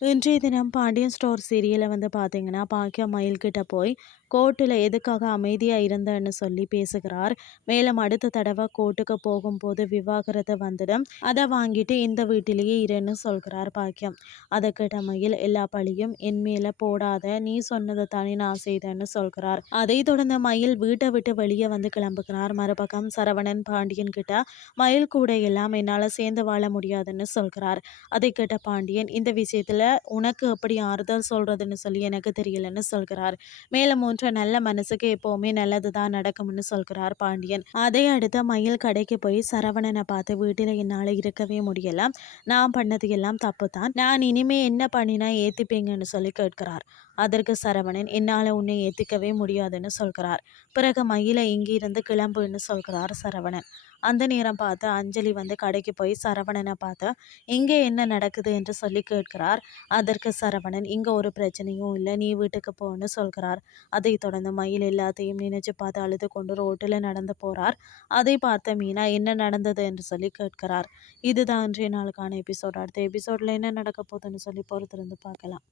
இன்றைய தினம் பாண்டியன் ஸ்டோர் சீரியலை வந்து பார்த்தீங்கன்னா பாக்கியம் மயில்கிட்ட போய் கோர்ட்டில் எதுக்காக அமைதியாக இருந்தேன்னு சொல்லி பேசுகிறார். மேலும் அடுத்த தடவை கோர்ட்டுக்கு போகும்போது விவாகரத்தை வந்துடும். அதை வாங்கிட்டு இந்த வீட்டிலேயே இருன்னு சொல்கிறார் பாக்கியம் அதை கேட்ட மயில் எல்லா பழியும் என் மேலே போடாத நீ சொன்னதை தானே நான் செய்தேன்னு சொல்கிறார். அதை தொடர்ந்து மயில் வீட்டை விட்டு வெளியே வந்து கிளம்புகிறார். மறுபக்கம் சரவணன் பாண்டியன் கிட்ட மயில் கூட எல்லாம் என்னால் சேர்ந்து வாழ முடியாதுன்னு சொல்கிறார். அதை கேட்ட பாண்டியன் இந்த விஷயத்தில் உனக்கு எப்படி ஆறுதல் சொல்கிறதுன்னு சொல்லி எனக்கு தெரியலன்னு சொல்கிறார். மேலும் ஒன்று நல்ல மனசுக்கு எப்போவுமே நல்லது தான் நடக்கும்னு சொல்கிறார் பாண்டியன். அதை அடுத்து மயில் கடைக்கு போய் சரவணனை பார்த்து வீட்டில் என்னால் இருக்கவே முடியல. நான் பண்ணது எல்லாம் தப்பு தான் நான் இனிமே என்ன பண்ணினா ஏற்றுப்பீங்கன்னு சொல்லி கேட்கிறார். அதற்கு சரவணன் என்னால் உன்னை ஏற்றுக்கவே முடியாதுன்னு சொல்கிறார். பிறகு மயிலை இங்கிருந்து கிளம்புன்னு சொல்கிறார் சரவணன். அந்த நேரம் பார்த்து அஞ்சலி வந்து கடைக்கு போய் சரவணனை பார்த்து இங்கே என்ன நடக்குது? என்று சொல்லி கேட்கிறார். அதற்கு சரவணன் இங்கே ஒரு பிரச்சனையும் இல்லை நீ வீட்டுக்கு போன்னு சொல்கிறார். அதை தொடர்ந்து மயில் எல்லாத்தையும் நினைச்சு பார்த்து அழுது கொண்டு ரோட்டில் நடந்து போகிறார் அதை பார்த்த மீனா என்ன நடந்தது? என்று சொல்லி கேட்கிறார். இதுதான் இன்றைய நாளுக்கான எபிசோட். அடுத்த எபிசோடில் என்ன நடக்க போகுதுன்னு சொல்லி பொறுத்திருந்து பார்க்கலாம்.